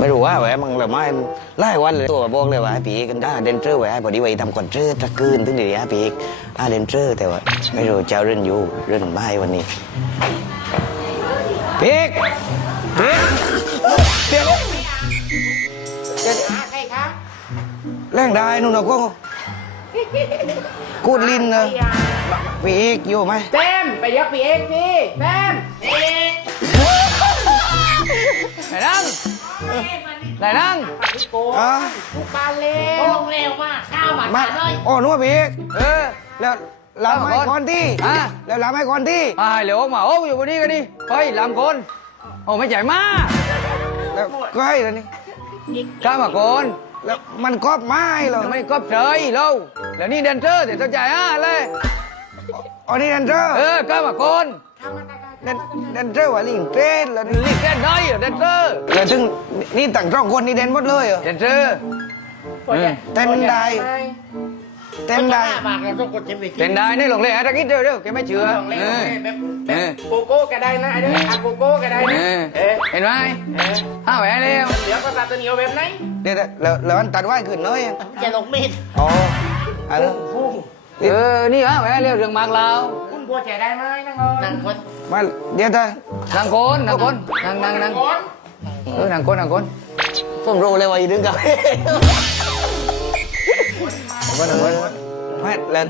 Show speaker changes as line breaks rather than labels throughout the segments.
ไม่รู้ว่าแหวมังแบบไม่ไล่วันเลยตัวบอกเลยว่าพีกันอาเดนเจอร์แหวพอดีไว้ทำคอนเสิร์ตะกืนตั้งเดียพีก่อาเดนเจอร์แต่ว่าไม่รู้เจ้าเรื่องอยู่เรื่องไ้่วันนี้พี่ฮะเดี๋ยว
จะได้อะรคะ
แรงได้นู่นเรากงกูดลินเนอะพีกอยู่ไหม
เต็มไปยักพีกพี่เต็มพ
ีหนนั่ง
พี่โกปลุกบานเร็วลงเร็วมาก
เก้ามาทเล
ยโอ้นู่นพี่ เออ แล้วลำไม้คอนที่อ่ะแล้วลำไม้คอนที่ไปเร็วมา โอ้อยู่บนนี้กันดีไปลำคนโอ้ไม่ใหญ่มากแล้วก็ให้ลนี่ก้ามากนแล้วมันกอบไม้เราไม่กอบเฉยเราแล้วนี่เดนเซอร์เดี๋ยวจะจ่ายอะไรอ๋อนี่เดนเซอร์ เออก้ามากนข้ามานเดนเซอร์วะาลิงเต้ลิงเต้ได้เหรอดนเซอร์แล้วซึ่งนี่ต่างจองคนนี่เดนหมดเลยเหรอเดนเซอร์เต้นได้เต็มได้เต็มได้ในหลงเลยอะตะกี้เดี๋ยวเดี๋ยวแกไม่เชื่อ
เออโกโก้กได้นะไอ้เด้อโกโก้กได้นะ
เห็นไหมเอ้าแหวนเร็ว
เดี๋ยวก็ตัดตัวเหนียวแบบไหน
เดี๋ยวแล้วแลมันตัดไว้ขึ้นน้อยแกหลงมิดอ๋อะไรเออ นี่อ่ะแหวเรื่องมากเรา
คุณพอจได้ไหม
นางคน
มาเดี๋ยวเธอนางคนนางคนนางนางนางคนเออนางคนนางคนผมรู้เลยว่าอีดึงกับว่านางคนแม่แล้ว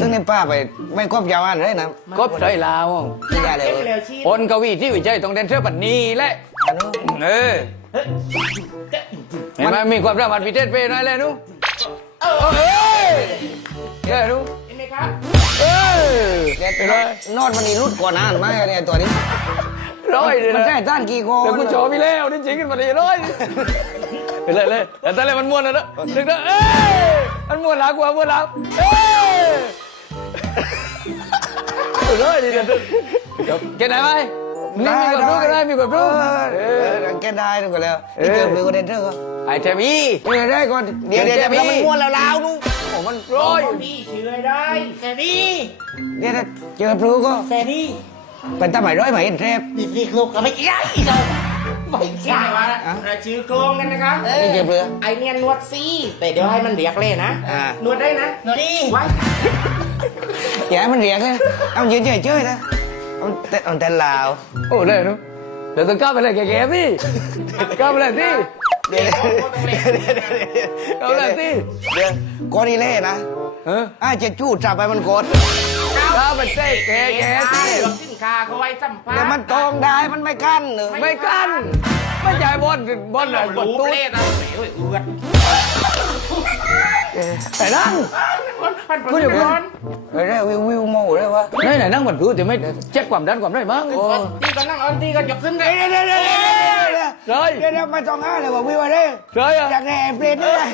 ตั้งนี้ป้าไปไม่ครบยาวอันเลยนะครบใจลาวไม่ได้เลยคนกวีที่วิจัยต้องเดินเท้าปันนี้และเออเห็นไหมมีความรักมันพิเศษไปน้อยเลยนู้เช่รูเห็นไหมครับ เออเด็ดไปเลยนอดมันนี่รุดกว่านานมากเลยตัวนี้ ร้อยเลยมันใช่ต้านกี่โคเดี๋ยวคุณโชว์พี่เล้วนี่จริงกันมาเลยร้อยไปเลยเลยแต่ตอนแรกมันม้วนแล้วนึกว่าเอ้มันม้วนหลังกว่าม้วนหลังเอ้ยร้อยเลยเด็ดกินไหนไปนี่มีกับรู้กันได้มีกับรู้ เออกินได้ถึงกันแล้วนี่เติมมือก็เด็ดเด้อไอ้เจมี่ไปได้ก่อน เดี๋ยวเจมี่แล้วมันม้วนแล้วลาวนู่มันโร้อยม
ีเชื่อได้เซนี่
เนี่ยถ้าเจอพลูก็เซนี่เป็นตาใหม่ร้อยใหม่เอ็นเทป
นี่คือกับไปยังไงไม่ใช่ว่ะชื่อโครงกันนะครับไอเนีเพื่อไอเนียนวดซี่แต่เดี๋ยวให้มันเรียกเลยนะ นวดได้นะ นวดดีไว้
อย่าให้มันเรียกเลยเอายืนเฉยๆนะเองแต่เอาแต่ลาวโอ้เลยนะเดี๋ยวต้องก้าวไปเลยแก่ๆพี่ก้าวไปเลยพี่เดี๋ยวเดี๋ยวเดี๋ยวเดี๋ยวเดี๋ยวก้อนนี้เล่นะเอออาจะจู้จับไปมันกดถ้ามันเจ๊เกย์เกย์ที่
ลิ้นขาเขาไว้จำพาแต
่มันตรงได้มันไม่กั้นหรือไม่กั้นไม่ใหญ่บนบนไหน
บนตู้เล่นะเหวี
่ยงแต่นั่งคุณอย่าพูดไปได้วิววิวโม่เลยวะไหนไหนนั่งบนพื้นจะไม่เช็คความดันความได้มั้ง
ตีกันนั่งตีกันหยอกซึ้งเด
ลยเคยเดี๋ยวมาจองห้าเลยว่าวิวอะไรเคยอยากแน่เปลี่ยนด้วย